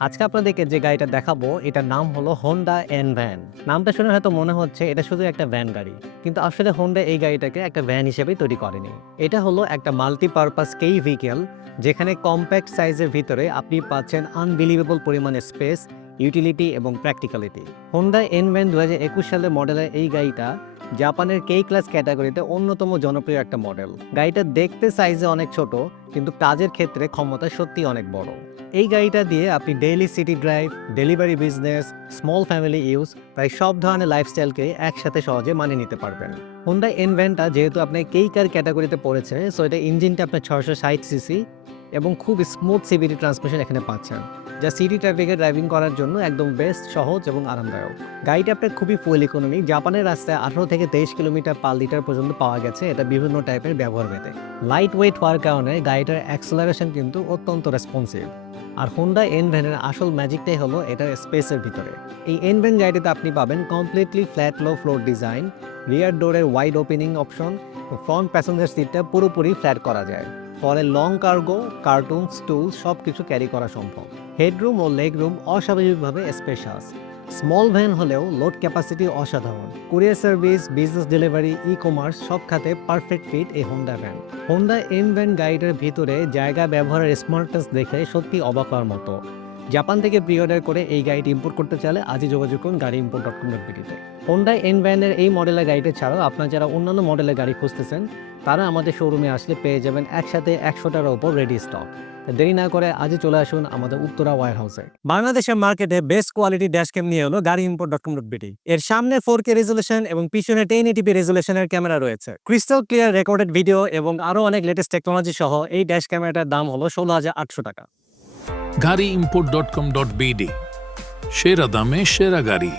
আজকে আপনাদেরকে যে গাড়িটা দেখাবো এটার নাম হলো হোন্ডা এন ভ্যান। নামটা শুনে হয়তো মনে হচ্ছে এটা শুধু একটা ভ্যান গাড়ি, কিন্তু আসলে হোন্ডা এই গাড়িটাকে একটা ভ্যান হিসেবে তৈরি করেনি। এটা হলো একটা মাল্টিপারপাস কেই ভেহিকেল, যেখানে কম্প্যাক্ট সাইজের ভিতরে আপনি পাচ্ছেন আনবিলিভেবল পরিমাণে স্পেস, ইউটিলিটি এবং প্র্যাকটিক্যালিটি। হোন্ডা এন ভ্যান 2021 সালের মডেলের এই গাড়িটা জাপানের কেই ক্লাস ক্যাটাগরিতে অন্যতম জনপ্রিয় একটা মডেল। গাড়িটা দেখতে সাইজে অনেক ছোট, কিন্তু কাজের ক্ষেত্রে ক্ষমতা সত্যি অনেক বড়। এই গাড়িটা দিয়ে আপনি daily city drive, delivery business, small family use, প্রায় সব ধরনের লাইফস্টাইলকে একসাথে সহজে মানিয়ে নিতে পারবেন। হোন্ডা এনভ্যানটা যেহেতু আপনার কেই কার ক্যাটাগরিতে পড়েছে, সো এটা ইঞ্জিনটা আপনার 660 সিসি এবং খুব স্মুথ সিবিডি ট্রান্সমিশন এখানে পাচ্ছেন, যা সিটি ট্রাফিকে ড্রাইভিং করার জন্য একদম বেস্ট, সহজ এবং আরামদায়ক। গাড়িটা আপনার খুবই ফুয়েল ইকোনমি। জাপানের রাস্তায় 18 থেকে 23 কিলোমিটার পার লিটার পর্যন্ত পাওয়া গেছে এটা বিভিন্ন টাইপের ব্যবহার ভেদে। লাইট ওয়েট হওয়ার কারণে গাড়িটার অ্যাক্সেলারেশন কিন্তু অত্যন্ত রেসপন্সিভ। আর হোন্ডা এন ভ্যানের আসল ম্যাজিকটাই হলো এটার স্পেসের ভিতরে। এই এন ভ্যান গাড়িতে আপনি পাবেন completely flat low floor design, rear ডোরের wide opening option, front passenger সিটটা পুরোপুরি ফ্ল্যাট করা যায়, ফলে লং কার্গো, কার্টুন, স্টুল সব কিছু ক্যারি করা সম্ভব। হেডরুম ও লেগ রুম অস্বাভাবিকভাবে স্পেশাস। স্মল ভ্যান হলেও লোড ক্যাপাসিটি অসাধারণ। Courier service, business delivery, e commerce সব খাতে পারফেক্ট ফিট এই Honda van. Honda N van গাড়িটার ভিতরে জায়গা ব্যবহারের স্মার্টনেস দেখে সত্যি অবাক হওয়ার মতো। জাপান থেকে প্রি অর্ডার করে এই গাড়িটি ইম্পোর্ট করতে চাইলে আজই যোগাযোগ করুন গাড়িimport.com.bd-তে। হোন্ডা এন ভ্যানের এই মডেলের গাড়িটা ছাড়াও আপনারা যারা অন্যান্য মডেলের গাড়ি খুঁজতেছেন, তারা আমাদের শোরুমে আসলে পেয়ে যাবেন একসাথে 100টার ওপর রেডি স্টক। দেরি না করে আজই চলে আসুন আমাদের উত্তরা ওয়্যার হাউসে। বাংলাদেশের মার্কেটে বেস্ট কোয়ালিটি ড্যাশক্যাম নিয়ে হলো গাড়িimport.com.bd। এর সামনে 4K রেজুলেশন এবং পিছনে 1080p রেজুলেশনের ক্যামেরা রয়েছে, ক্রিস্টাল ক্লিয়ার রেকর্ডেড ভিডিও এবং আরো অনেক লেটেস্ট টেকনোলজি সহ এই ড্যাশ ক্যামেরাটার দাম হলো 16,800 টাকা। গাড়িimport.com.bd, সেরা দামে সেরা গাড়ি।